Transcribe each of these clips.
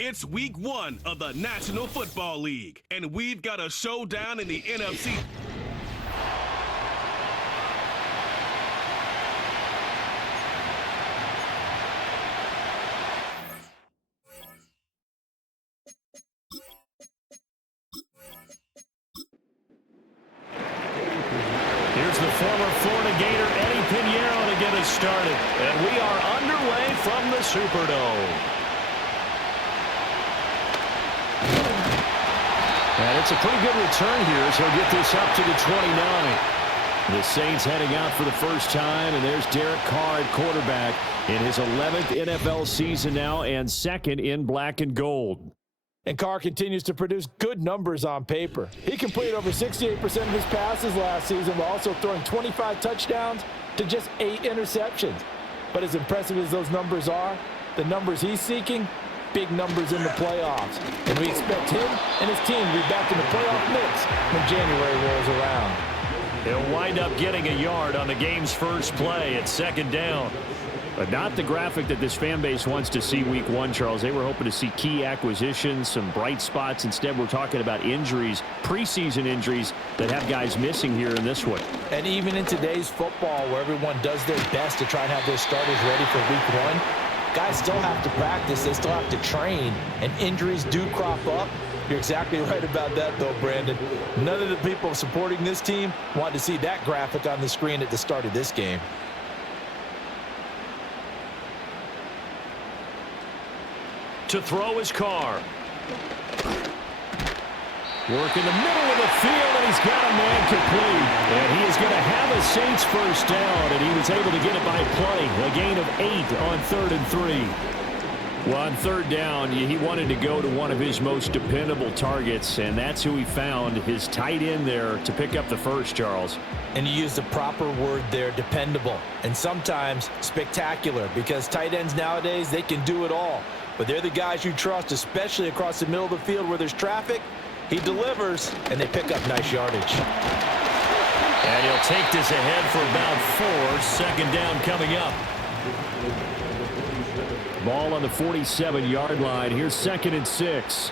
It's week 1 of the National Football League, and we've got a showdown in the NFC. Here's the former Florida Gator Eddie Pinheiro to get us started, and we are underway from the Superdome. And it's a pretty good return here as he'll get this up to the 29. The Saints heading out for the first time, and there's Derek Carr at quarterback in his 11th NFL season now and second in black and gold. And Carr continues to produce good numbers on paper. He completed over 68% of his passes last season while also throwing 25 touchdowns to just 8 interceptions. But as impressive as those numbers are, the numbers he's seeking, big numbers in the playoffs. And we expect him and his team to be back in the playoff mix when January rolls around. He'll wind up getting a yard on the game's first play at second down. But not the graphic that this fan base wants to see week 1, Charles. They were hoping to see key acquisitions, some bright spots. Instead, we're talking about injuries, preseason injuries that have guys missing here in this one. And even in today's football where everyone does their best to try and have their starters ready for week 1, guys still have to practice. They still have to train, and injuries do crop up. You're exactly right about that, though, Brandon. None of the people supporting this team wanted to see that graphic on the screen at the start of this game. To throw his Carr. Work in the middle of the field, and he's got a man complete. And he is going to have a Saints first down, and he was able to get it by plenty. A gain of 8 on 3rd and 3. Well, on 3rd down, he wanted to go to one of his most dependable targets, and that's who he found, his tight end there, to pick up the first, Charles. And you used the proper word there, dependable, and sometimes spectacular, because tight ends nowadays, they can do it all. But they're the guys you trust, especially across the middle of the field where there's traffic. He delivers, and they pick up nice yardage. And he'll take this ahead for about 4. Second down coming up. Ball on the 47-yard line. Here's 2nd and 6.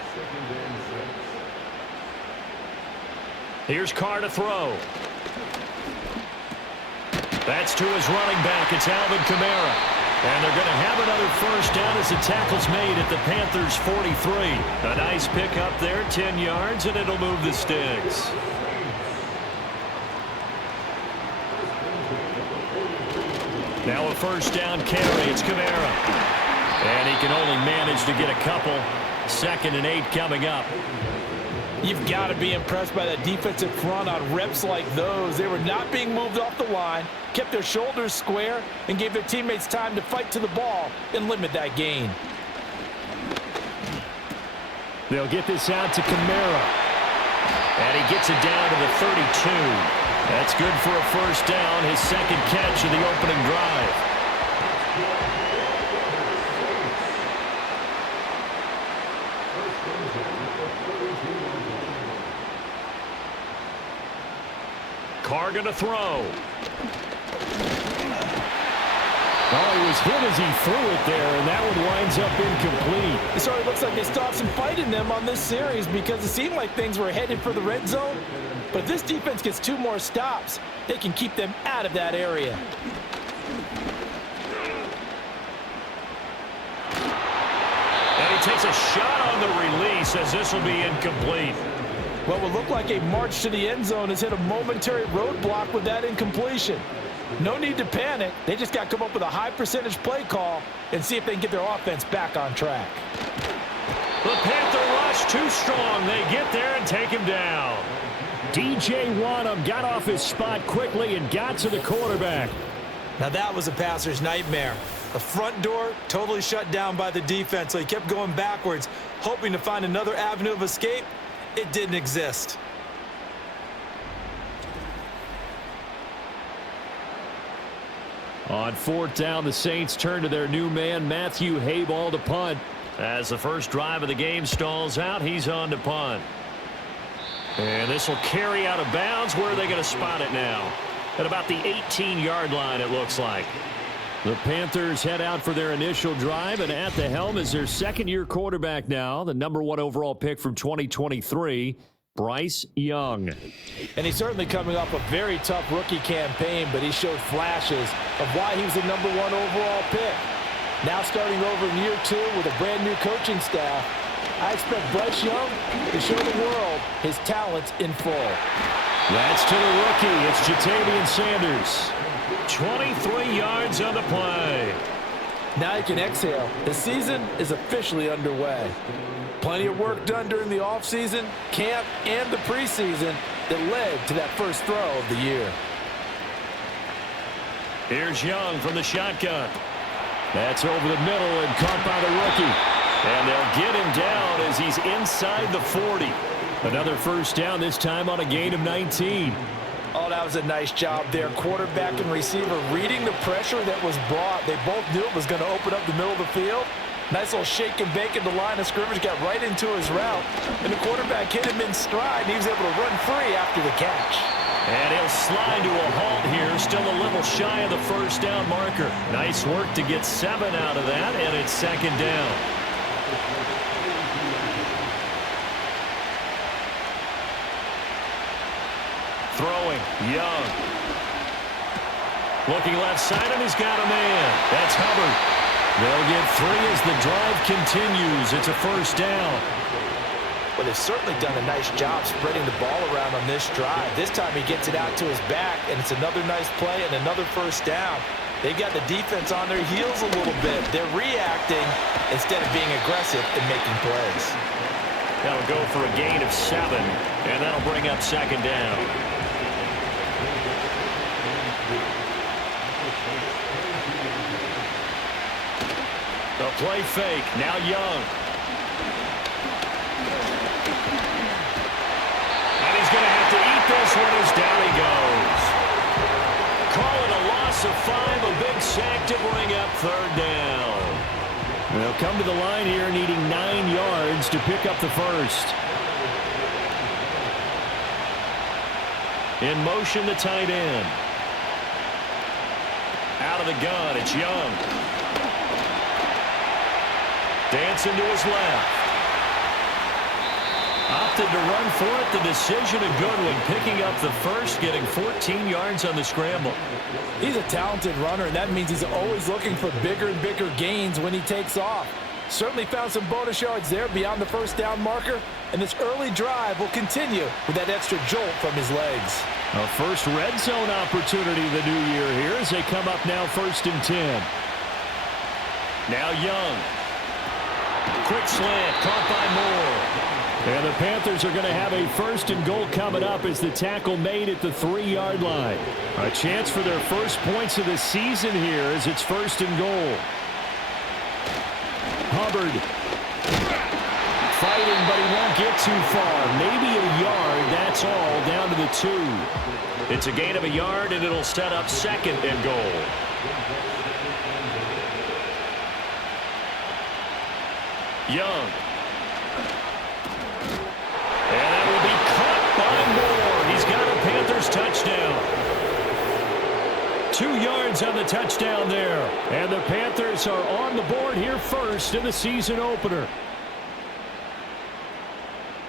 Here's Carr to throw. That's to his running back. It's Alvin Kamara. And they're going to have another first down as the tackle's made at the Panthers' 43. A nice pick up there, 10 yards, and it'll move the sticks. Now a first down carry. It's Kamara. And he can only manage to get a couple. 2nd and 8 coming up. You've got to be impressed by that defensive front on reps like those. They were not being moved off the line, kept their shoulders square, and gave their teammates time to fight to the ball and limit that gain. They'll get this out to Kamara. And he gets it down to the 32. That's good for a first down, his 2nd catch of the opening drive. Carr going to throw. Oh, he was hit as he threw it there, and that one winds up incomplete. So it looks like they stopped some fight in them on this series because it seemed like things were headed for the red zone. But if this defense gets 2 more stops, they can keep them out of that area. And he takes a shot on the release as this will be incomplete. What will look like a march to the end zone has hit a momentary roadblock with that incompletion. No need to panic. They just got to come up with a high percentage play call and see if they can get their offense back on track. The Panther rush too strong. They get there and take him down. DJ Wanham got off his spot quickly and got to the quarterback. Now that was a passer's nightmare. The front door totally shut down by the defense, so he kept going backwards, hoping to find another avenue of escape. It didn't exist. On 4th down, the Saints turn to their new man, Matthew Hayball, to punt. As the first drive of the game stalls out, he's on to punt. And this will carry out of bounds. Where are they going to spot it now? At about the 18-yard line, it looks like. The Panthers head out for their initial drive, and at the helm is their second-year quarterback now, the #1 overall pick from 2023, Bryce Young. And he's certainly coming off a very tough rookie campaign, but he showed flashes of why he was the #1 overall pick. Now starting over in year 2 with a brand new coaching staff, I expect Bryce Young to show the world his talents in full. That's to the rookie. It's Ja'Tavion Sanders. 23 yards on the play. Now you can exhale. The season is officially underway. Plenty of work done during the offseason, camp, and the preseason that led to that first throw of the year. Here's Young from the shotgun. That's over the middle and caught by the rookie. And they'll get him down as he's inside the 40. Another first down, this time on a gain of 19. Oh, that was a nice job there. Quarterback and receiver reading the pressure that was brought. They both knew it was going to open up the middle of the field. Nice little shake and bake at the line of scrimmage, got right into his route. And the quarterback hit him in stride, and he was able to run free after the catch. And he'll slide to a halt here, still a little shy of the first down marker. Nice work to get 7 out of that, and it's second down. Throwing, Young. Looking left side, and he's got a man. That's Hubbard. They'll get 3 as the drive continues. It's a first down. Well, they've certainly done a nice job spreading the ball around on this drive. This time he gets it out to his back, and it's another nice play and another first down. They've got the defense on their heels a little bit. They're reacting instead of being aggressive and making plays. That'll go for a gain of 7, and that'll bring up second down. The play fake. Now Young. And he's going to have to eat this one as down he goes. Call it a loss of 5, a big sack to bring up third down. They'll come to the line here needing 9 yards to pick up the first. In motion, the tight end. Out of the gun, it's Young. Dancing to his left. Opted to run for it. The decision a good one. Picking up the first, getting 14 yards on the scramble. He's a talented runner, and that means he's always looking for bigger and bigger gains when he takes off. Certainly found some bonus yards there beyond the first down marker, and this early drive will continue with that extra jolt from his legs. A first red zone opportunity the new year here as they come up now 1st and 10. Now Young. Quick slant, caught by Moore. And the Panthers are going to have a 1st and goal coming up as the tackle made at the 3-yard line. A chance for their first points of the season here as it's 1st and goal. Hubbard fighting, but he won't get too far. Maybe a yard, that's all, down to the 2. It's a gain of a yard, and it'll set up 2nd and goal. Young. And that will be caught by Moore. He's got a Panthers touchdown. 2 yards on the touchdown there. And the Panthers are on the board here first in the season opener.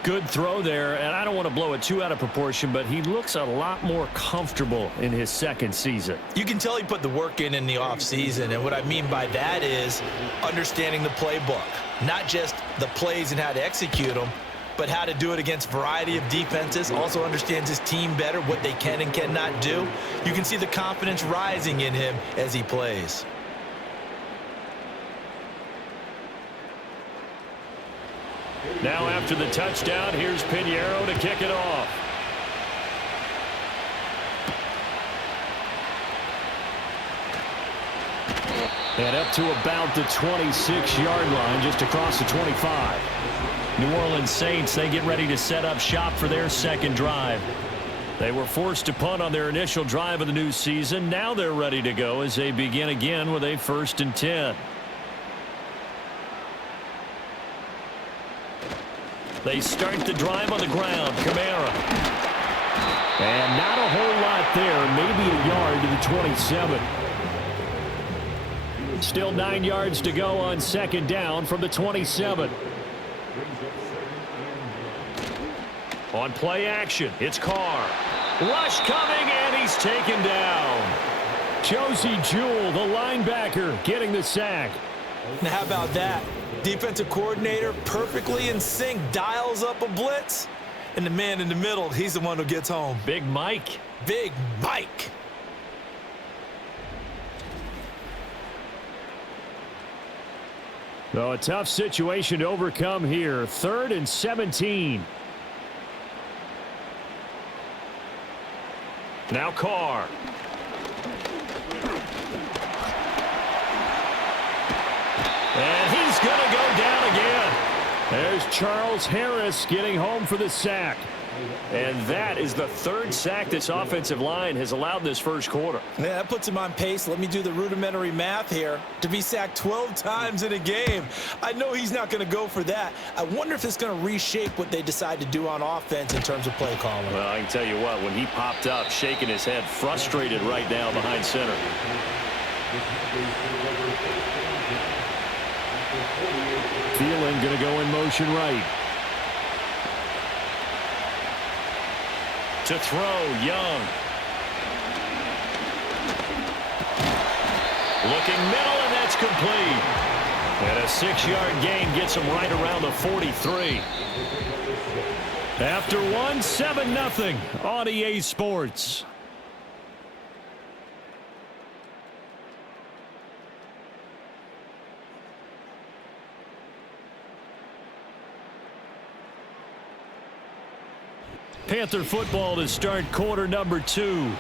Good throw there, and I don't want to blow it too out of proportion, but he looks a lot more comfortable in his 2nd season. You can tell he put the work in the offseason, and what I mean by that is understanding the playbook. Not just the plays and how to execute them, but how to do it against a variety of defenses. Also understands his team better, what they can and cannot do. You can see the confidence rising in him as he plays. Now after the touchdown, here's Pinheiro to kick it off. And up to about the 26-yard line, just across the 25. New Orleans Saints, they get ready to set up shop for their 2nd drive. They were forced to punt on their initial drive of the new season. Now they're ready to go as they begin again with a 1st and 10. They start the drive on the ground. Kamara. And not a whole lot there. Maybe a yard to the 27. Still 9 yards to go on second down from the 27. On play action, it's Carr. Rush coming, and he's taken down. Josie Jewell, the linebacker, getting the sack. Now how about that? Defensive coordinator perfectly in sync, dials up a blitz. And the man in the middle, he's the one who gets home. Big Mike. Big Mike. So a tough situation to overcome here. 3rd and 17. Now Carr. And he's going to go down again. There's Charles Harris getting home for the sack. And that is the 3rd sack this offensive line has allowed this first quarter. Yeah, that puts him on pace. Let me do the rudimentary math here. To be sacked 12 times in a game, I know he's not going to go for that. I wonder if it's going to reshape what they decide to do on offense in terms of play calling. Well, I can tell you what, when he popped up, shaking his head, frustrated right now behind center. Thielen going to go in motion right. To throw, Young. Looking middle, and that's complete. And a 6-yard gain gets him right around the 43. After one, 7-0 on EA Sports. Panther football to start quarter number 2.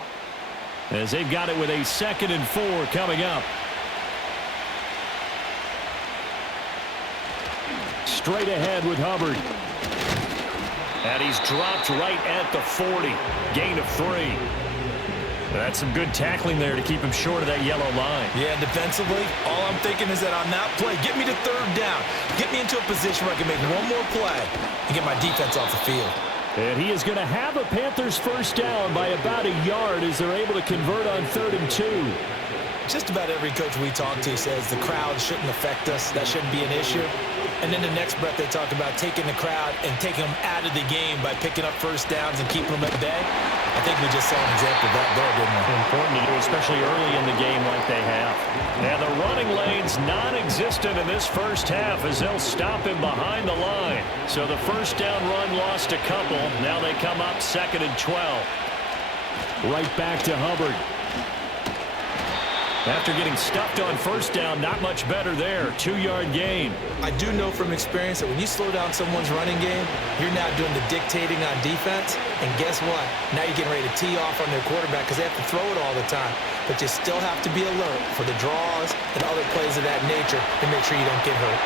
As they've got it with a 2nd and 4 coming up. Straight ahead with Hubbard. And he's dropped right at the 40. Gain of 3. That's some good tackling there to keep him short of that yellow line. Yeah, defensively, all I'm thinking is that on that play, get me to 3rd down. Get me into a position where I can make one more play and get my defense off the field. And he is going to have a Panthers first down by about a yard as they're able to convert on 3rd and 2. Just about every coach we talk to says the crowd shouldn't affect us. That shouldn't be an issue. And then the next breath they talk about taking the crowd and taking them out of the game by picking up first downs and keeping them at bay. I think we just saw an example of that there, didn't we? Important to do, especially early in the game like they have. And the running lane's non-existent in this first half as they'll stop him behind the line. So the first down run lost a couple. Now they come up 2nd and 12. Right back to Hubbard. After getting stuffed on first down, not much better there. 2-yard gain. I do know from experience that when you slow down someone's running game, you're now doing the dictating on defense. And guess what? Now you're getting ready to tee off on their quarterback because they have to throw it all the time. But you still have to be alert for the draws and other plays of that nature and make sure you don't get hurt.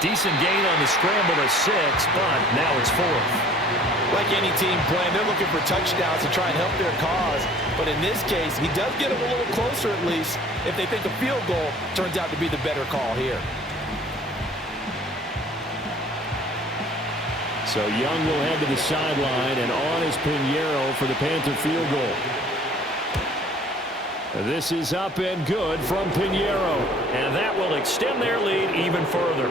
Decent gain on the scramble to 6, but now it's 4th. Like any team playing, they're looking for touchdowns to try and help their cause. But in this case, he does get them a little closer at least if they think a field goal turns out to be the better call here. So Young will head to the sideline, and on is Pinheiro for the Panther field goal. This is up and good from Pinheiro, and that will extend their lead even further.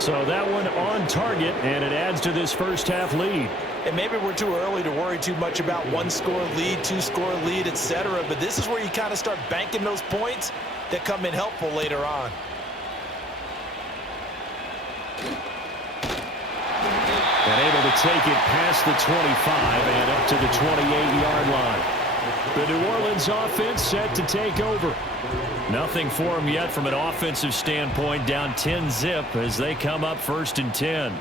So that one on target, and it adds to this first half lead. And maybe we're too early to worry too much about 1-score lead, 2-score lead, etc. But this is where you kind of start banking those points that come in helpful later on. And able to take it past the 25 and up to the 28-yard line. The New Orleans offense set to take over. Nothing for them yet from an offensive standpoint, down 10-zip as they come up 1st and 10.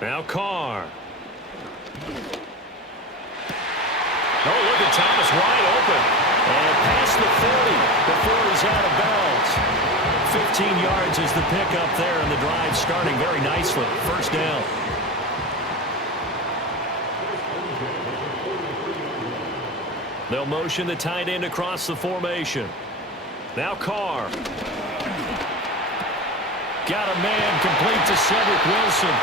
Now Carr. Oh, look at Thomas wide open. And past the 40 before he's out of bounds. 15 yards is the pickup there, and the drive starting very nicely. First down. They'll motion the tight end across the formation. Now Carr. Got a man complete to Cedric Wilson.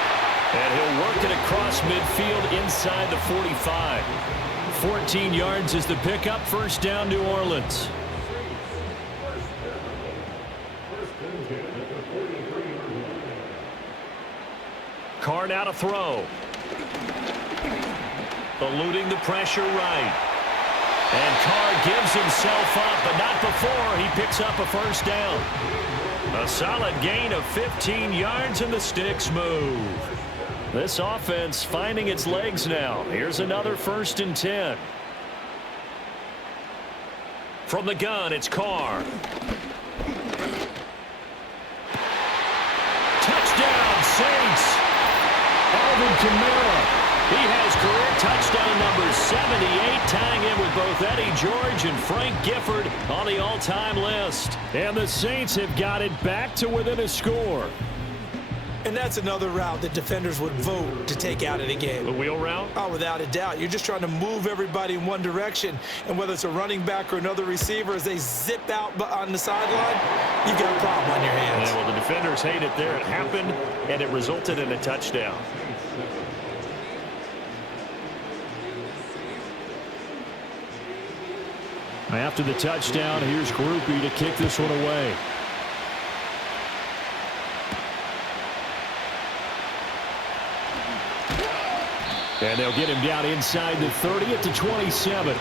And he'll work it across midfield inside the 45. 14 yards is the pickup. First down, New Orleans. Carr now to throw. Eluding the pressure right. And Carr gives himself up, but not before he picks up a first down. A solid gain of 15 yards, and the sticks move. This offense finding its legs now. Here's another 1st and 10. From the gun, it's Carr. Touchdown, Saints. Alvin Kamara. He has career touchdown number 78, tying in with both Eddie George and Frank Gifford on the all-time list. And the Saints have got it back to within a score. And that's another route that defenders would vote to take out of the game. The wheel route? Oh, without a doubt. You're just trying to move everybody in one direction. And whether it's a running back or another receiver, as they zip out on the sideline, you've got a problem on your hands. Yeah, well, the defenders hate it there. It happened, and it resulted in a touchdown. After the touchdown, here's Groupie to kick this one away. And they'll get him down inside the 30 at the 27.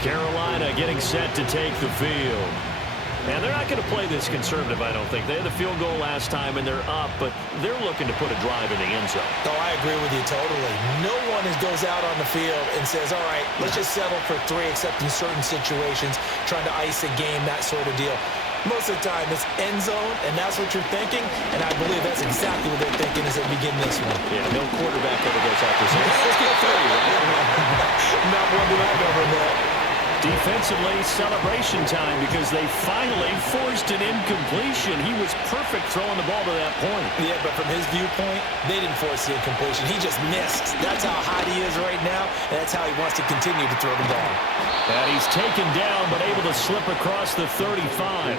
Carolina getting set to take the field. And they're not going to play this conservative, I don't think. They had the field goal last time, and they're up, but they're looking to put a drive in the end zone. Oh, I agree with you totally. No one goes out on the field and says, all right, let's just settle for 3, except in certain situations, trying to ice a game, that sort of deal. Most of the time, it's end zone, and that's what you're thinking, and I believe that's exactly what they're thinking as they begin this one. Yeah, no quarterback ever goes out there saying, let's get 3, right? Not one that I've ever met. Defensively, celebration time because they finally forced an incompletion. He was perfect throwing the ball to that point. Yeah, but from his viewpoint, they didn't force the incompletion. He just missed. That's how hot he is right now, and that's how he wants to continue to throw the ball. And he's taken down, but able to slip across the 35.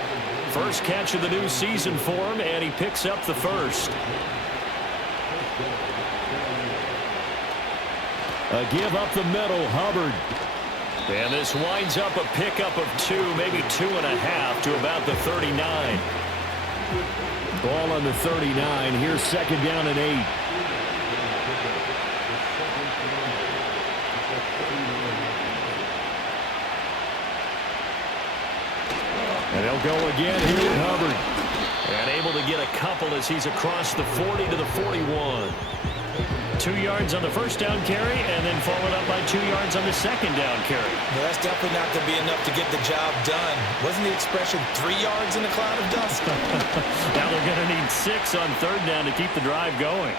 First catch of the new season for him, and he picks up the first. A give up the middle, Hubbard. And this winds up a pickup of 2, maybe 2.5 to about the 39. Ball on the 39. Here's 2nd down and 8. And they'll go again here with Hubbard. And able to get a couple as he's across the 40 to the 41. 2 yards on the first down carry, and then followed up by 2 yards on the second down carry. Well, that's definitely not going to be enough to get the job done. Wasn't the expression 3 yards in a cloud of dust? Now they're going to need 6 on 3rd down to keep the drive going.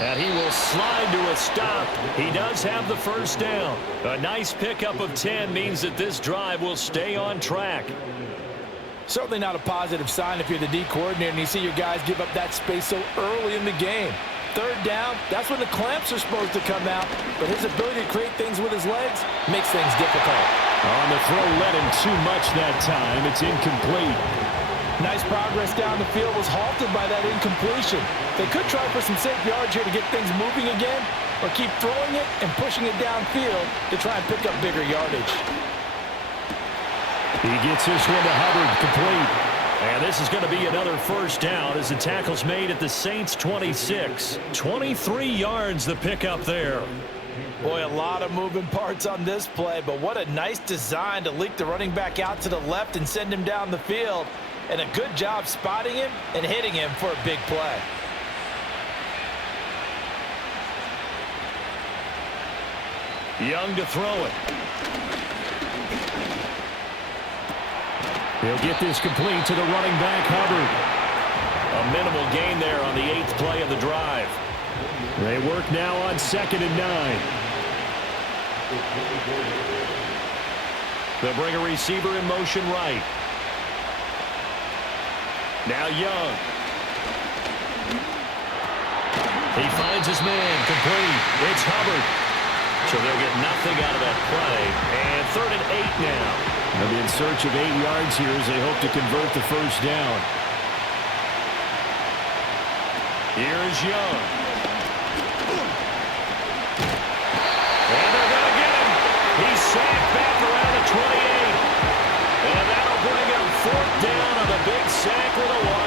And he will slide to a stop. He does have the first down. A nice pickup of 10 means that this drive will stay on track. Certainly not a positive sign if you're the D coordinator and you see your guys give up that space so early in the game. 3rd down, that's when the clamps are supposed to come out, but his ability to create things with his legs makes things difficult. On the throw, led him too much that time. It's incomplete. Nice progress down the field was halted by that incompletion. They could try for some safe yards here to get things moving again, or keep throwing it and pushing it downfield to try and pick up bigger yardage. He gets this one to Hubbard, complete. And this is going to be another first down as the tackle's made at the Saints' 26. 23 yards the pickup there. Boy, a lot of moving parts on this play, but what a nice design to leak the running back out to the left and send him down the field. And a good job spotting him and hitting him for a big play. Young to throw it. He'll get this complete to the running back, Hubbard. A minimal gain there on the 8th play of the drive. They work now on 2nd and 9. They'll bring a receiver in motion right. Now Young. He finds his man, complete. It's Hubbard. So they'll get nothing out of that play. And 3rd and 8 now. They'll be in search of 8 yards here as they hope to convert the first down. Here's Young. And they're going to get him. He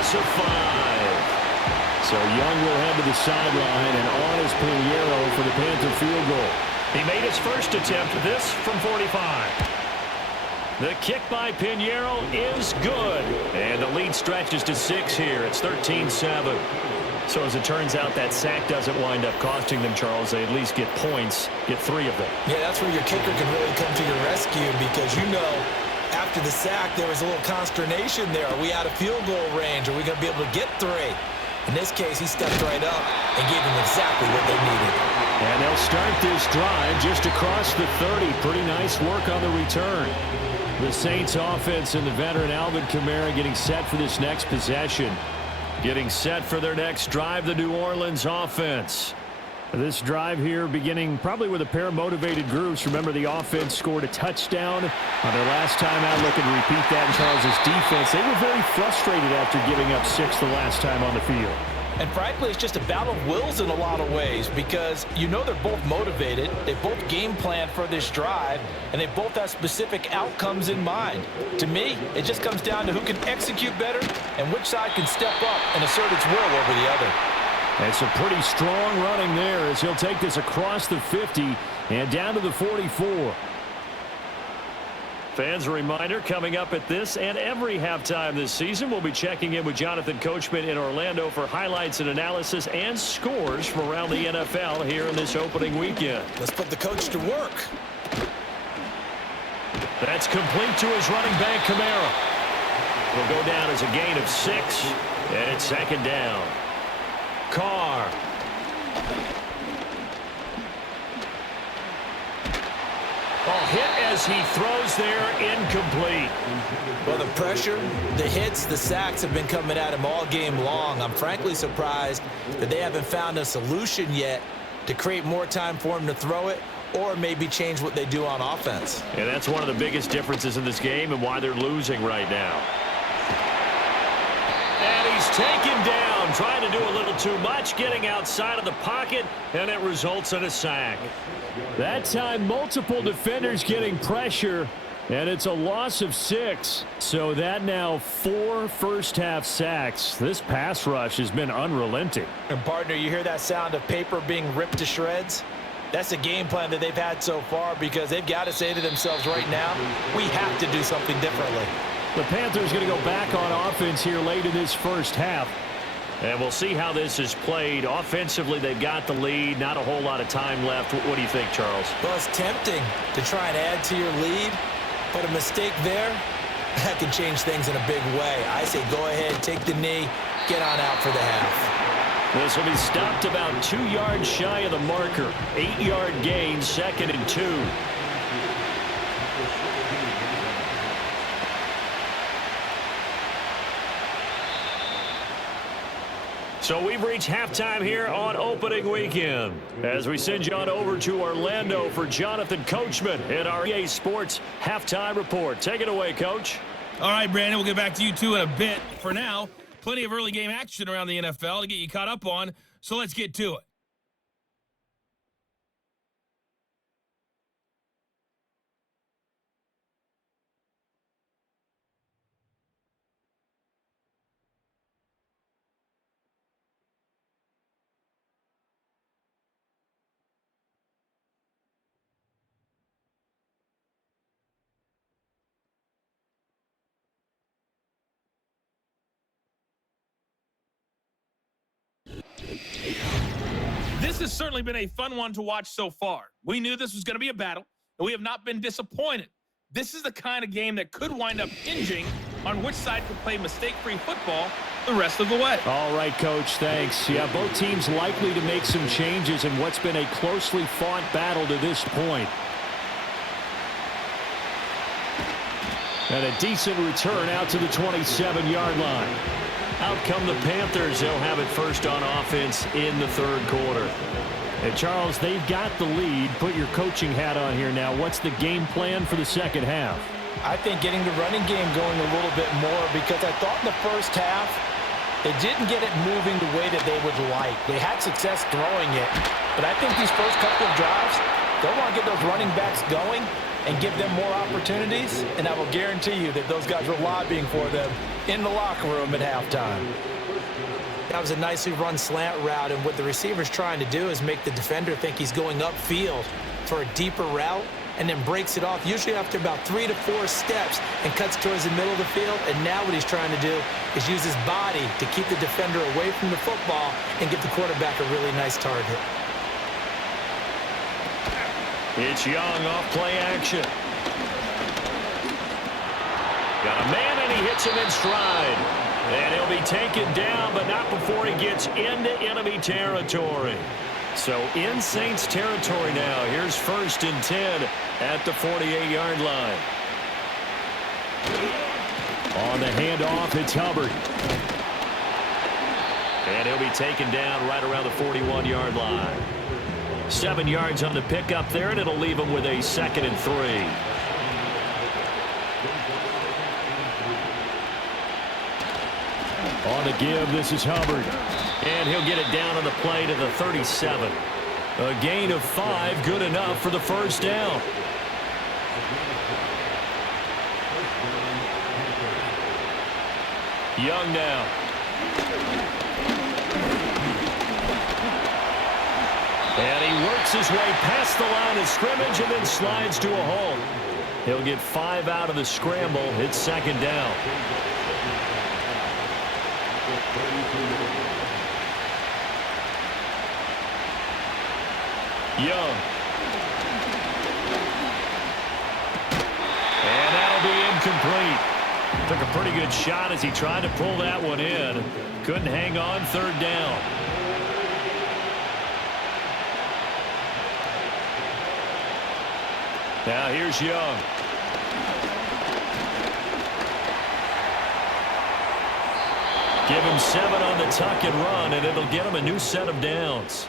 loss of 5. So Young will head to the sideline, and on is Pinheiro for the Panther field goal. He made his first attempt, this from 45. The kick by Pinheiro is good. And the lead stretches to 6 here. It's 13-7. So as it turns out, that sack doesn't wind up costing them, Charles. They at least get points, get 3 of them. Yeah, that's where your kicker can really come to your rescue, because after the sack, there was a little consternation there. Are we out of field goal range? Are we going to be able to get 3? In this case, he stepped right up and gave them exactly what they needed. And they'll start this drive just across the 30. Pretty nice work on the return. The Saints offense and the veteran Alvin Kamara getting set for this next possession. Getting set for their next drive, the New Orleans offense. This drive here beginning probably with a pair of motivated groups. Remember, the offense scored a touchdown on their last time out. Looking to repeat that in Charles' defense. They were very frustrated after giving up 6 the last time on the field. And frankly, it's just a battle of wills in a lot of ways, because they're both motivated, they both game plan for this drive, and they both have specific outcomes in mind. To me, it just comes down to who can execute better and which side can step up and assert its will over the other. And some pretty strong running there as he'll take this across the 50 and down to the 44. Fans, a reminder, coming up at this and every halftime this season, we'll be checking in with Jonathan Coachman in Orlando for highlights and analysis and scores from around the NFL here in this opening weekend. Let's put the coach to work. That's complete to his running back, Kamara. Will go down as a gain of 6, and it's 2nd down. Carr. Hit as he throws there, incomplete. Well, the pressure, the hits, the sacks have been coming at him all game long. I'm frankly surprised that they haven't found a solution yet to create more time for him to throw it, or maybe change what they do on offense. And that's one of the biggest differences in this game and why they're losing right now. And he's taken down, trying to do a little too much, getting outside of the pocket, and it results in a sack. That time, multiple defenders getting pressure, and it's a loss of 6. So that now 4 first-half sacks. This pass rush has been unrelenting. And, partner, you hear that sound of paper being ripped to shreds? That's the game plan that they've had so far, because they've got to say to themselves right now, we have to do something differently. The Panthers going to go back on offense here late in this first half. And we'll see how this is played. Offensively, they've got the lead. Not a whole lot of time left. What do you think, Charles? Well, it's tempting to try and add to your lead, but a mistake there, that can change things in a big way. I say go ahead, take the knee, get on out for the half. This will be stopped about 2 yards shy of the marker. 8-yard gain, 2nd and 2. So we've reached halftime here on opening weekend as we send you on over to Orlando for Jonathan Coachman in our EA Sports Halftime Report. Take it away, Coach. All right, Brandon, we'll get back to you two in a bit. For now, plenty of early game action around the NFL to get you caught up on, so let's get to it. This has certainly been a fun one to watch so far. We knew this was going to be a battle, and we have not been disappointed. This is the kind of game that could wind up hinging on which side can play mistake-free football the rest of the way. All right, Coach, thanks. Yeah, both teams likely to make some changes in what's been a closely fought battle to this point. And a decent return out to the 27-yard line. Out come the Panthers. They'll have it first on offense in the 3rd quarter. And, Charles, they've got the lead. Put your coaching hat on here now. What's the game plan for the second half? I think getting the running game going a little bit more, because I thought in the first half they didn't get it moving the way that they would like. They had success throwing it, but I think these first couple of drives, they'll want to get those running backs going and give them more opportunities, and I will guarantee you that those guys were lobbying for them in the locker room at halftime. That was a nicely run slant route, and what the receiver's trying to do is make the defender think he's going upfield for a deeper route, and then breaks it off, usually after about 3 to 4 steps, and cuts towards the middle of the field. And now what he's trying to do is use his body to keep the defender away from the football and give the quarterback a really nice target. It's Young off play action. Got a man, and he hits him in stride. And he'll be taken down, but not before he gets into enemy territory. So in Saints territory now. Here's 1st and 10 at the 48-yard line. On the handoff, it's Hubbard. And he'll be taken down right around the 41-yard line. 7 yards on the pickup there, and it'll leave him with a 2nd and 3. On the give, this is Hubbard. And he'll get it down on the play to the 37. A gain of 5, good enough for the 1st down. Young now. And he works his way past the line of scrimmage and then slides to a halt. He'll get 5 out of the scramble. It's 2nd down. Young. And that'll be incomplete. Took a pretty good shot as he tried to pull that one in. Couldn't hang on, 3rd down. Now here's Young. Give him 7 on the tuck and run, and it'll get him a new set of downs.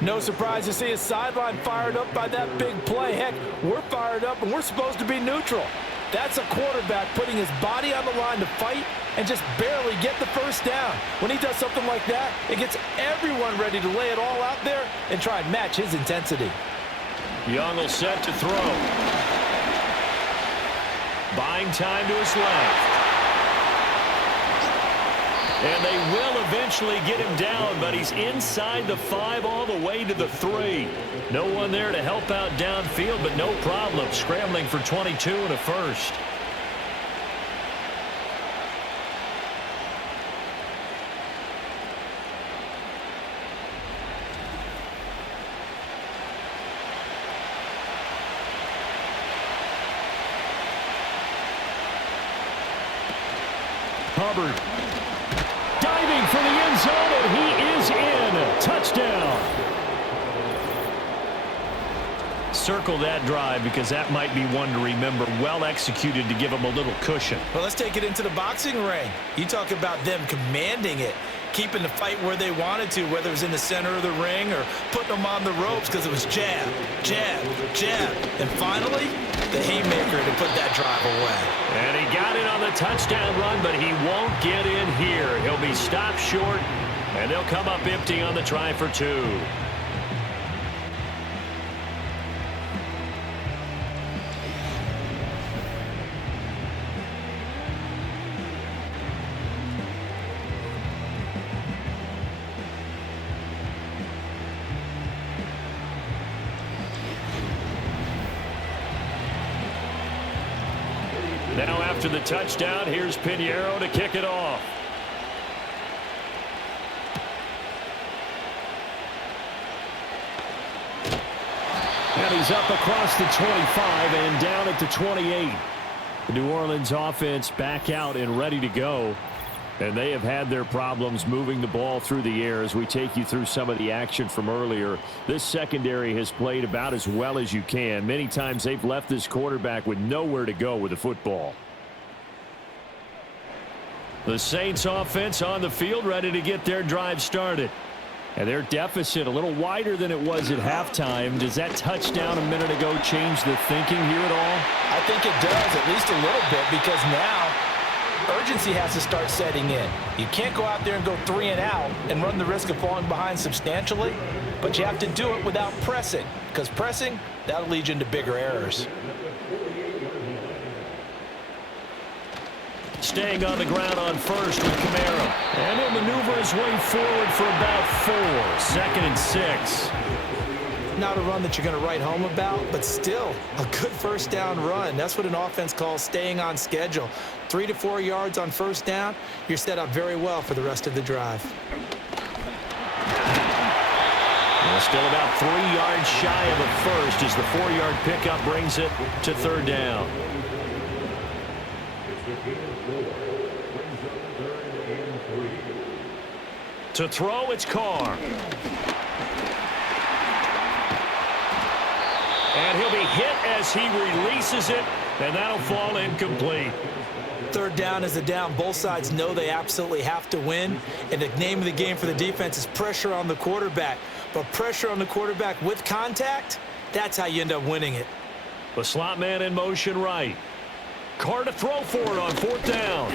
No surprise to see his sideline fired up by that big play. Heck, we're fired up, and we're supposed to be neutral. That's a quarterback putting his body on the line to fight and just barely get the 1st down. When he does something like that, it gets everyone ready to lay it all out there and try and match his intensity. Young will set to throw. Buying time to his left. And they will eventually get him down, but he's inside the 5 all the way to the 3. No one there to help out downfield, but no problem. Scrambling for 22 and a 1st. Hubbard. Diving for the end zone, and he is in. Touchdown. Circle that drive because that might be one to remember. Well executed to give him a little cushion. Well, let's take it into the boxing ring. You talk about them commanding it, keeping the fight where they wanted to, whether it was in the center of the ring or putting them on the ropes because it was jab, jab, jab. And finally, the haymaker to put that drive away. And he got it on the touchdown run, but he won't get in here. He'll be stopped short, and they'll come up empty on the try for 2. Now after the touchdown, here's Pinheiro to kick it off. And he's up across the 25 and down at the 28. The New Orleans offense back out and ready to go. And they have had their problems moving the ball through the air as we take you through some of the action from earlier. This secondary has played about as well as you can. Many times they've left this quarterback with nowhere to go with the football. The Saints offense on the field ready to get their drive started. And their deficit a little wider than it was at halftime. Does that touchdown a minute ago change the thinking here at all? I think it does, at least a little bit, because now urgency has to start setting in. You can't go out there and go 3 and out and run the risk of falling behind substantially, but you have to do it without pressing, because pressing, that'll lead you into bigger errors. staying on the ground on first with Kamara. And he'll maneuver his way forward for about 4. 2nd and 6. Not a run that you're going to write home about, but still a good first down run. That's what an offense calls staying on schedule. 3 to 4 yards on first down, you're set up very well for the rest of the drive. Well, still about 3 yards shy of a first as the 4-yard pickup brings it to 3rd down. To throw, it's Carr. And he'll be hit as he releases it, and that'll fall incomplete. 3rd down is a down. Both sides know they absolutely have to win, and the name of the game for the defense is pressure on the quarterback. But pressure on the quarterback with contact, that's how you end up winning it. The slot man in motion right. Carr to throw for it on 4th down.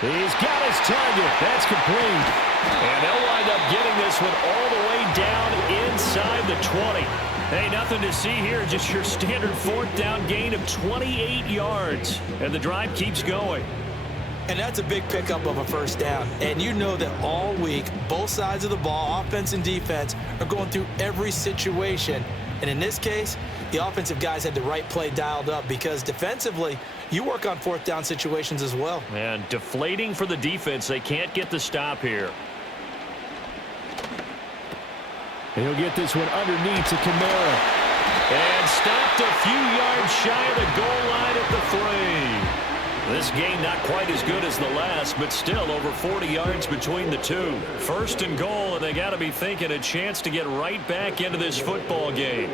He's got his target. That's complete. And they'll wind up getting this one all the way down inside the 20. Hey, nothing to see here. Just your standard 4th down gain of 28 yards. And the drive keeps going. And that's a big pickup of a first down. And you know that all week, both sides of the ball, offense and defense, are going through every situation. And in this case, the offensive guys had the right play dialed up because defensively, you work on 4th down situations as well. And deflating for the defense. They can't get the stop here. He'll get this one underneath to Kamara. And stopped a few yards shy of the goal line at the 3. This game not quite as good as the last, but still over 40 yards between the two. 1st and goal, and they got to be thinking a chance to get right back into this football game.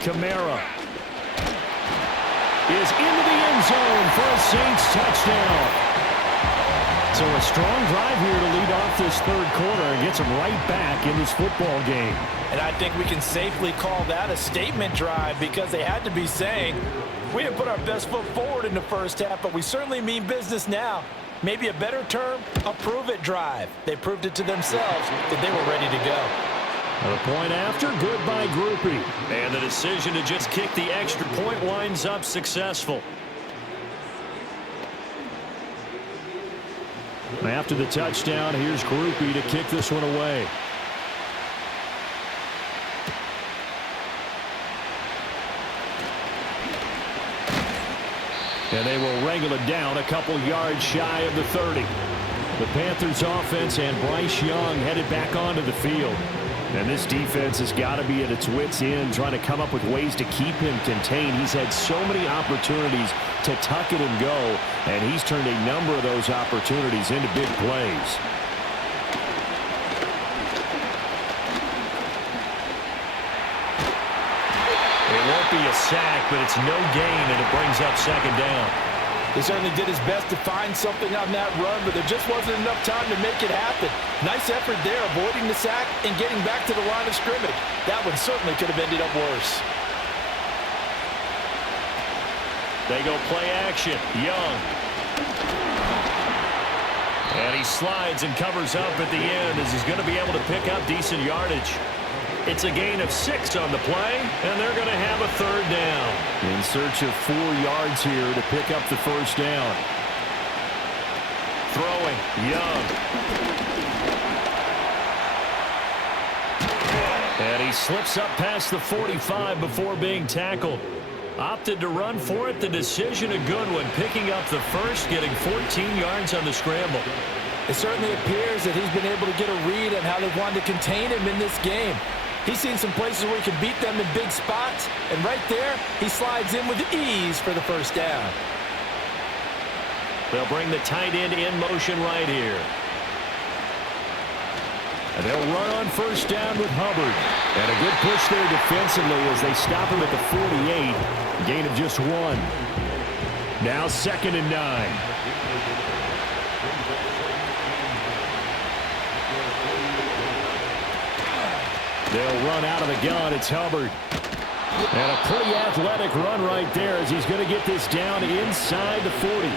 Kamara is into the end zone for a Saints touchdown. So a strong drive here to lead off this 3rd quarter and gets them right back in this football game. And I think we can safely call that a statement drive because they had to be saying, we didn't put our best foot forward in the first half, but we certainly mean business now. Maybe a better term, a prove-it drive. They proved it to themselves that they were ready to go. A point after, good by Groupie. And the decision to just kick the extra point winds up successful. After the touchdown, here's Groupie to kick this one away. And they will wrangle it down a couple yards shy of the 30. The Panthers offense and Bryce Young headed back onto the field. And this defense has got to be at its wits' end, trying to come up with ways to keep him contained. He's had so many opportunities to tuck it and go, and he's turned a number of those opportunities into big plays. It won't be a sack, but it's no gain, and it brings up 2nd down. He certainly did his best to find something on that run, but there just wasn't enough time to make it happen. Nice effort there, avoiding the sack and getting back to the line of scrimmage. That one certainly could have ended up worse. They go play action. Young. And he slides and covers up at the end as he's going to be able to pick up decent yardage. It's a gain of 6 on the play, and they're going to have a 3rd down. In search of 4 yards here to pick up the first down. Throwing, Young. And he slips up past the 45 before being tackled. Opted to run for it. The decision a good one. Picking up the first, getting 14 yards on the scramble. It certainly appears that he's been able to get a read on how they wanted to contain him in this game. He's seen some places where he can beat them in big spots, and right there, he slides in with ease for the first down. They'll bring the tight end in motion right here. And they'll run on first down with Hubbard. And a good push there defensively as they stop him at the 48. Gain of just 1. Now 2nd and 9. They'll run out of the gun. It's Hubbard. And a pretty athletic run right there as he's going to get this down inside the 40.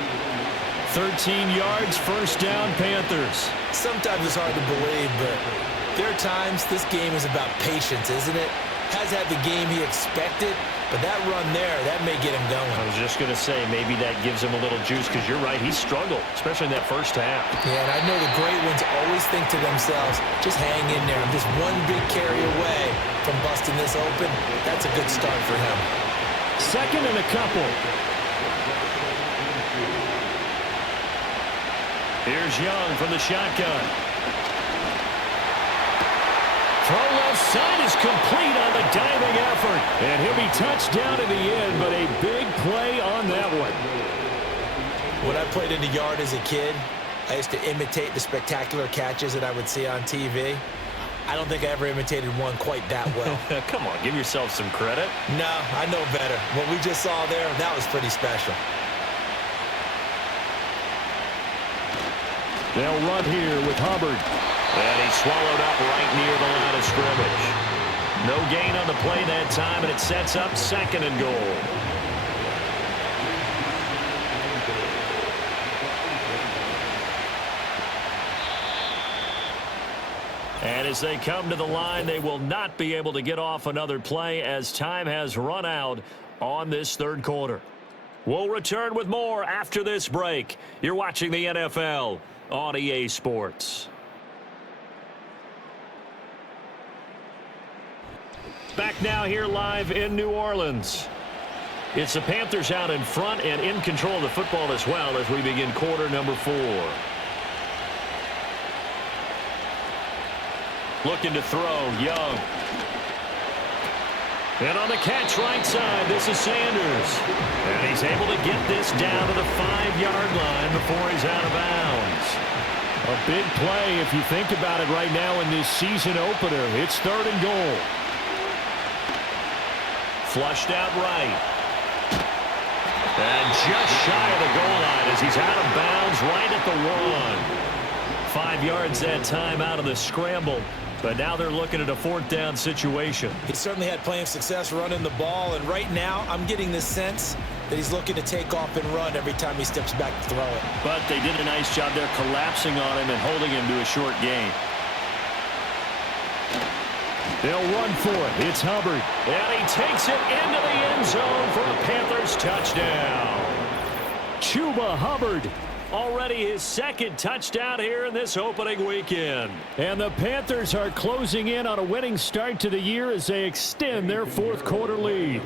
13 yards, first down, Panthers. Sometimes it's hard to believe, but there are times this game is about patience, isn't it? has had the game he expected, but that run there, that may get him going. I was just going to say, maybe that gives him a little juice, because you're right, he struggled, especially in that first half. Yeah, and I know the great ones always think to themselves, just hang in there. I'm just one big carry away from busting this open. That's a good start for him. Second and a couple. Here's Young from the shotgun. Throw left side is complete on the diving effort. And he'll be touchdown in the end, but a big play on that one. When I played in the yard as a kid, I used to imitate the spectacular catches that I would see on TV. I don't think I ever imitated one quite that well. Come on, give yourself some credit. No, I know better. What we just saw there, that was pretty special. They'll run here with Hubbard. And he's swallowed up right near the line of scrimmage. No gain on the play that time, and it sets up second and goal. And as they come to the line, they will not be able to get off another play as time has run out on this third quarter. We'll return with more after this break. You're watching the NFL on EA Sports. Back now here live in New Orleans. It's the Panthers out in front and in control of the football as well as we begin quarter number 4. Looking to throw, Young. And on the catch right side, this is Sanders. And he's able to get this down to the 5-yard line before he's out of bounds. A big play if you think about it right now in this season opener. It's third and goal. Flushed out right. And just shy of the goal line as he's out of bounds right at the 1. 5 yards that time out of the scramble. But now they're looking at a 4th down situation. He certainly had plenty of success running the ball, and right now I'm getting the sense that he's looking to take off and run every time he steps back to throw it. But they did a nice job there collapsing on him and holding him to a short gain. They'll run for it. It's Hubbard. And he takes it into the end zone for a Panthers touchdown. Chuba Hubbard. Already his second touchdown here in this opening weekend. And the Panthers are closing in on a winning start to the year as they extend their fourth quarter lead.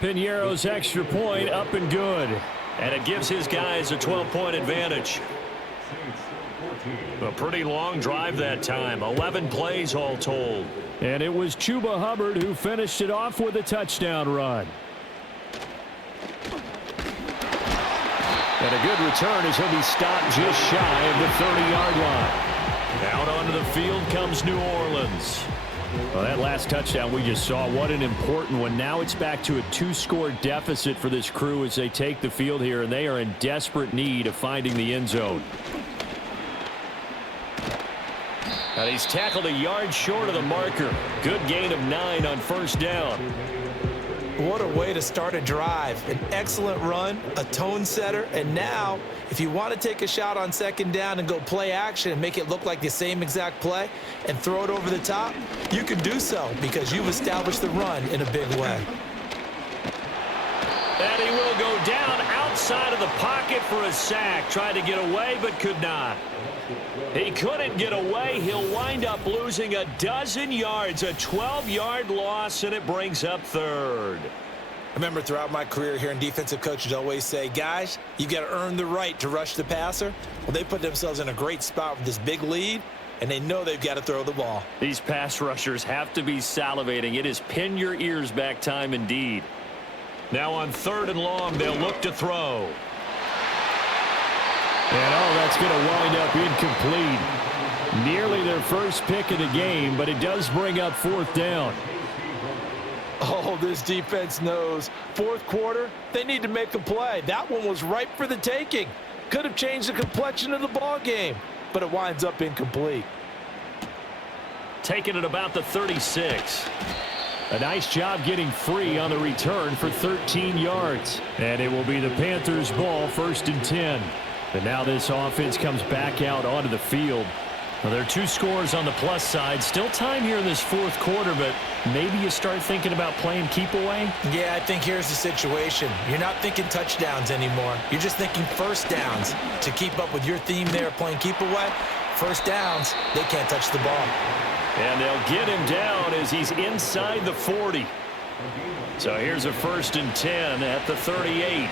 Piñeiro's extra point up and good. And it gives his guys a 12-point advantage. A pretty long drive that time. 11 plays all told. And it was Chuba Hubbard who finished it off with a touchdown run. And a good return as he'll be stopped just shy of the 30-yard line. Out onto the field comes New Orleans. Well, that last touchdown we just saw, what an important one. Now it's back to a 2-score deficit for this crew as they take the field here, and they are in desperate need of finding the end zone. And he's tackled a yard short of the marker. Good gain of 9 on first down. What a way to start a drive. An excellent run, a tone setter, and now if you want to take a shot on second down and go play action and make it look like the same exact play and throw it over the top, you can do so because you've established the run in a big way. And he will go down outside of the pocket for a sack. Tried to get away but could not. He couldn't get away. He'll wind up losing a dozen yards, a 12-yard loss, and it brings up third. I remember throughout my career hearing defensive coaches always say, guys, you got to earn the right to rush the passer. Well, they put themselves in a great spot with this big lead, and they know they've got to throw the ball. These pass rushers have to be salivating. It is pin your ears back time indeed. Now on third and long, they'll look to throw. And that's going to wind up incomplete. Nearly their first pick of the game, but it does bring up fourth down. Oh, this defense knows. Fourth quarter, they need to make a play. That one was ripe for the taking. Could have changed the complexion of the ball game, but it winds up incomplete. Taking it about the 36. A nice job getting free on the return for 13 yards. And it will be the Panthers' ball, 1st and 10. And now this offense comes back out onto the field. Well, there are 2 scores on the plus side. Still time here in this fourth quarter, but maybe you start thinking about playing keep away? Yeah, I think here's the situation. You're not thinking touchdowns anymore. You're just thinking first downs. To keep up with your theme there, playing keep away, first downs, they can't touch the ball. And they'll get him down as he's inside the 40. So here's a 1st and 10 at the 38.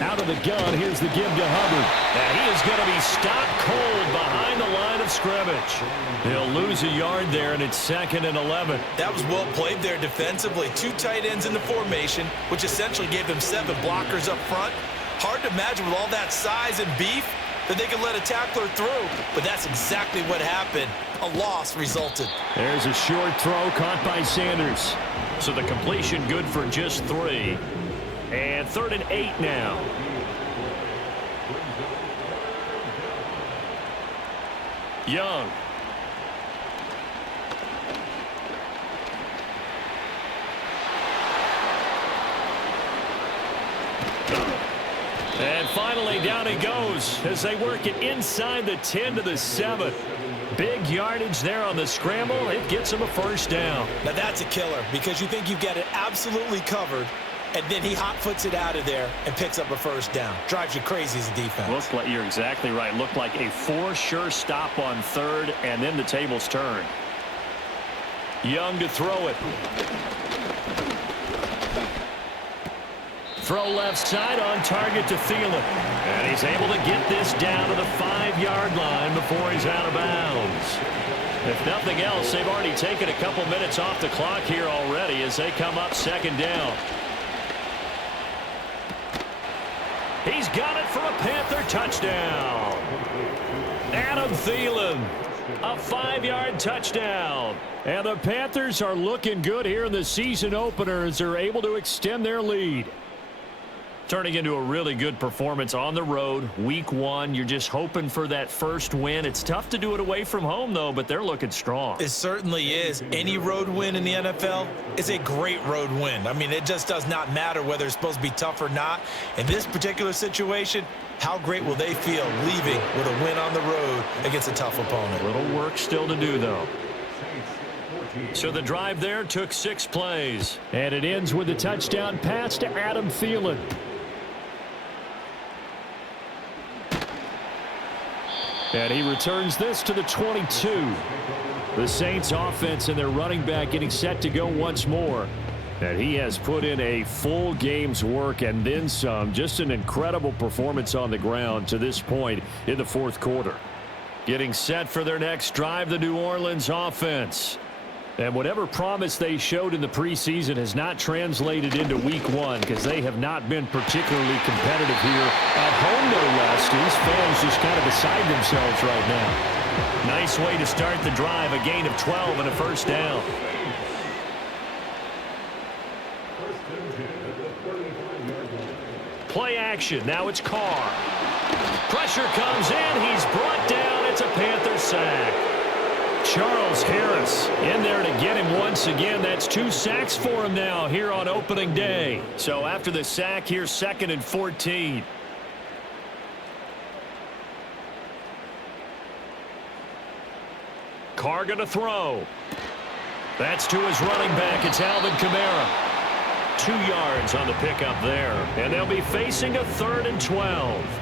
Out of the gun, here's the give to Hubbard. And he is going to be stopped cold behind the line of scrimmage. He'll lose a yard there, and it's 2nd and 11. That was well played there defensively. 2 tight ends in the formation, which essentially gave them 7 blockers up front. Hard to imagine with all that size and beef that they could let a tackler through, but that's exactly what happened. A loss resulted. There's a short throw caught by Sanders. So the completion good for just 3. And 3rd and 8 now. Young. And finally down he goes as they work it inside the 10 to the 7. Big yardage there on the scramble. It gets him a 1st down. Now that's a killer because you think you've got it absolutely covered, and then he hot-foots it out of there and picks up a 1st down. Drives you crazy as a defense. Looks like you're exactly right. Looked like a 4 sure stop on 3rd, and then the tables turn. Young to throw it. Throw left side on target to Thielen. And he's able to get this down to the 5-yard line before he's out of bounds. If nothing else, they've already taken a couple minutes off the clock here already as they come up 2nd down. He's got it for a Panther touchdown. Adam Thielen, a 5-yard touchdown. And the Panthers are looking good here in the season opener as they're able to extend their lead. Turning into a really good performance on the road. Week 1, you're just hoping for that first win. It's tough to do it away from home, though, but they're looking strong. It certainly is. Any road win in the NFL is a great road win. I mean, it just does not matter whether it's supposed to be tough or not. In this particular situation, how great will they feel leaving with a win on the road against a tough opponent? A little work still to do, though. So the drive there took 6 plays. And it ends with a touchdown pass to Adam Thielen. And he returns this to the 22. The Saints offense and their running back getting set to go once more. And he has put in a full game's work and then some. Just an incredible performance on the ground to this point in the fourth quarter. Getting set for their next drive, the New Orleans offense. And whatever promise they showed in the preseason has not translated into week 1 because they have not been particularly competitive here at home, no less. These fans just kind of beside themselves right now. Nice way to start the drive, a gain of 12 and a 1st down. Play action. Now it's Carr. Pressure comes in. He's brought down. It's a Panther sack. Charles Harris in there to get him once again. That's 2 sacks for him now here on opening day. So after the sack, here's 2nd and 14. Carr going to throw. That's to his running back. It's Alvin Kamara. 2 yards on the pickup there. And they'll be facing a 3rd and 12.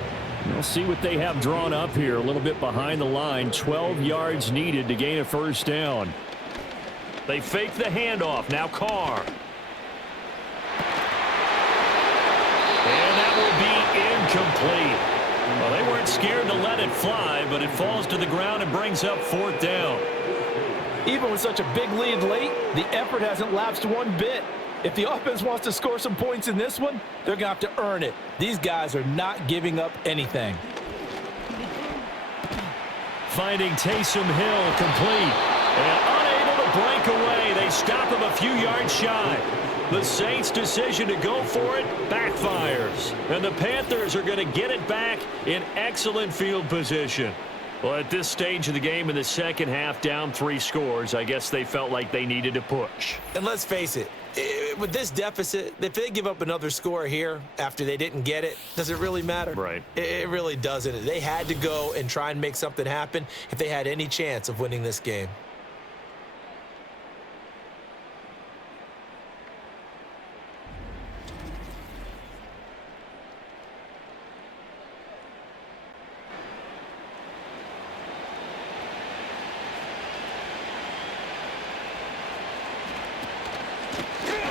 We'll see what they have drawn up here. A little bit behind the line. 12 yards needed to gain a 1st down. They fake the handoff. Now Carr. And that will be incomplete. Well, they weren't scared to let it fly, but it falls to the ground and brings up 4th down. Even with such a big lead late, the effort hasn't lapsed one bit. If the offense wants to score some points in this one, they're going to have to earn it. These guys are not giving up anything. Finding Taysom Hill complete. And unable to break away. They stop him a few yards shy. The Saints' decision to go for it backfires. And the Panthers are going to get it back in excellent field position. Well, at this stage of the game in the second half, down 3 scores, I guess they felt like they needed to push. And let's face it, with this deficit, if they give up another score here after they didn't get it, does it really matter? Right. It really doesn't. They had to go and try and make something happen if they had any chance of winning this game.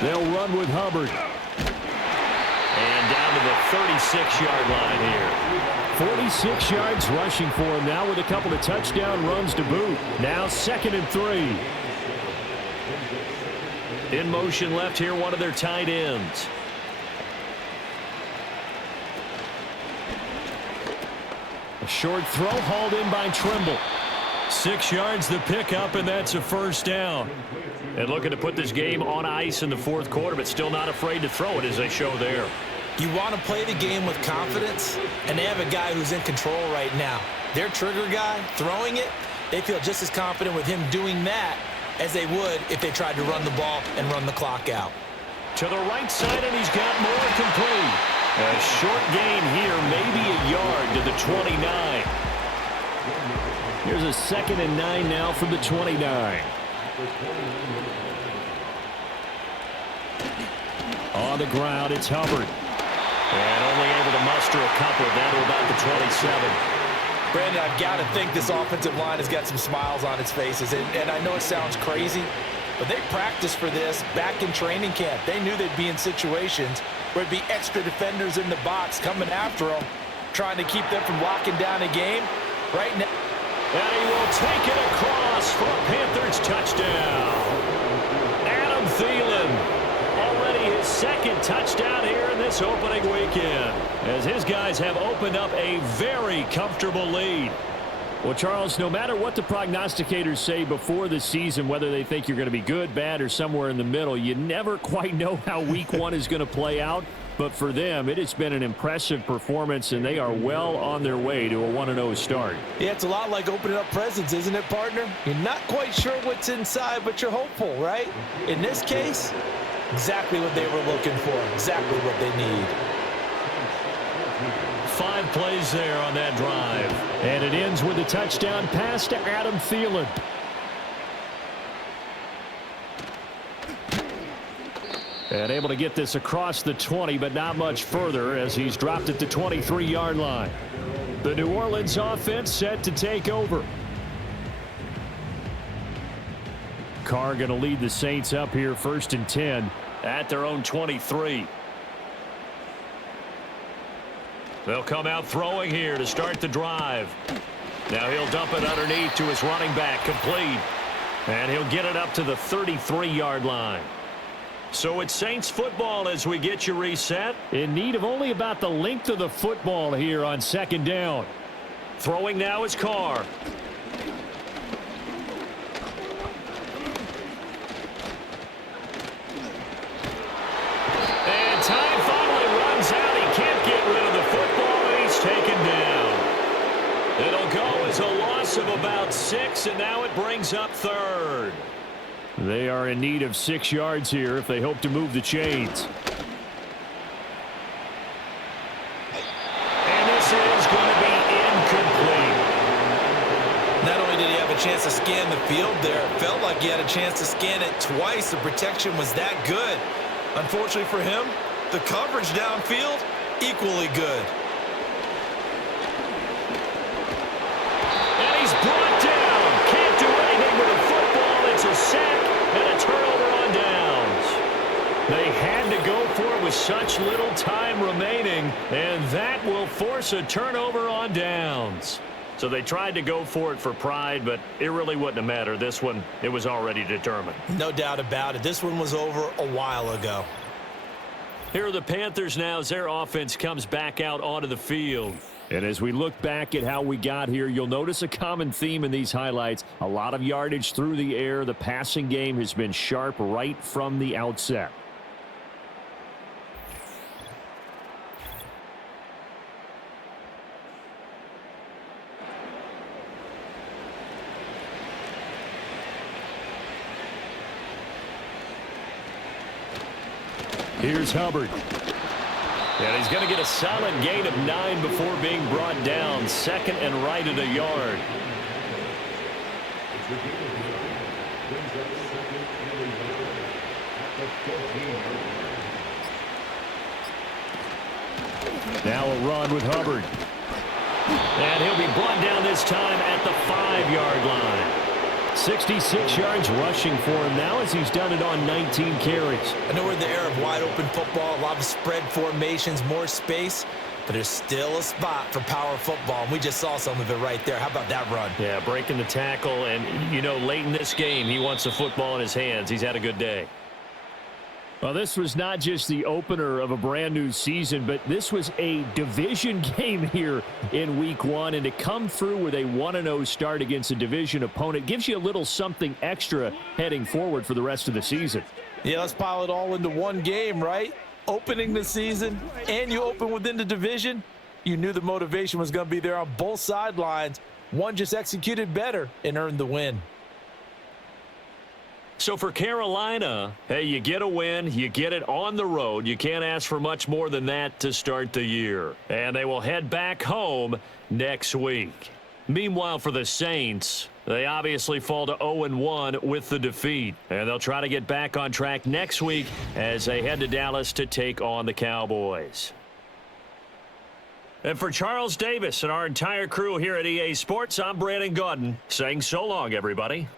They'll run with Hubbard. And down to the 36-yard line here. 46 yards rushing for him now with a couple of touchdown runs to boot. Now 2nd and 3. In motion left here, one of their tight ends. A short throw hauled in by Trimble. 6 yards the pickup, and that's a first down. And looking to put this game on ice in the 4th quarter, but still not afraid to throw it as they show there. You want to play the game with confidence, and they have a guy who's in control right now. Their trigger guy, throwing it, they feel just as confident with him doing that as they would if they tried to run the ball and run the clock out. To the right side, and he's got more complete. A short gain here, maybe a yard to the 29. Here's a 2nd and 9 now from the 29. On the ground, it's Hubbard. And only able to muster a couple down to about the 27. Brandon, I've got to think this offensive line has got some smiles on its faces. And I know it sounds crazy, but they practiced for this back in training camp. They knew they'd be in situations where it'd be extra defenders in the box coming after them, trying to keep them from locking down a game. Right now. And he will take it across for a Panthers touchdown. Adam Thielen. Already his 2nd touchdown here in this opening weekend, as his guys have opened up a very comfortable lead. Well, Charles, no matter what the prognosticators say before the season, whether they think you're going to be good, bad, or somewhere in the middle, you never quite know how week 1 is going to play out. But for them, it has been an impressive performance, and they are well on their way to a 1-0 start. Yeah, it's a lot like opening up presents, isn't it, partner? You're not quite sure what's inside, but you're hopeful, right? In this case, exactly what they were looking for, exactly what they need. 5 plays there on that drive. And it ends with a touchdown pass to Adam Thielen. And able to get this across the 20, but not much further as he's dropped it to 23-yard line. The New Orleans offense set to take over. Carr going to lead the Saints up here 1st and 10 at their own 23. They'll come out throwing here to start the drive. Now he'll dump it underneath to his running back, complete. And he'll get it up to the 33-yard line. So it's Saints football as we get you reset. In need of only about the length of the football here on 2nd down. Throwing now is Carr. And time finally runs out. He can't get rid of the football, and he's taken down. It'll go as a loss of about 6, and now it brings up 3rd. They are in need of 6 yards here if they hope to move the chains. And this is going to be incomplete. Not only did he have a chance to scan the field there, it felt like he had a chance to scan it twice. The protection was that good. Unfortunately for him, the coverage downfield, equally good. And he's brought down. Can't do anything with a football. It's a sack and a turnover on downs. They had to go for it with such little time remaining, and that will force a turnover on downs. So they tried to go for it for pride, but it really wouldn't have mattered. This one, it was already determined. No doubt about it. This one was over a while ago. Here are the Panthers now as their offense comes back out onto the field. And as we look back at how we got here, you'll notice a common theme in these highlights. A lot of yardage through the air. The passing game has been sharp right from the outset. Here's Hubbard. And he's going to get a solid gain of 9 before being brought down. Second and right at a yard. Now a run with Hubbard. And he'll be brought down this time at the 5-yard line. 66 yards rushing for him now as he's done it on 19 carries. I know we're in the era of wide open football, a lot of spread formations, more space, but there's still a spot for power football, and we just saw some of it right there. How about that run? Yeah, breaking the tackle, and, you know, late in this game, he wants the football in his hands. He's had a good day. Well, this was not just the opener of a brand new season, but this was a division game here in week 1. And to come through with a 1-0 start against a division opponent gives you a little something extra heading forward for the rest of the season. Yeah, let's pile it all into one game, right? Opening the season, and you open within the division. You knew the motivation was going to be there on both sidelines. One just executed better and earned the win. So for Carolina, hey, you get a win, you get it on the road. You can't ask for much more than that to start the year. And they will head back home next week. Meanwhile, for the Saints, they obviously fall to 0-1 with the defeat. And they'll try to get back on track next week as they head to Dallas to take on the Cowboys. And for Charles Davis and our entire crew here at EA Sports, I'm Brandon Gaudin saying so long, everybody.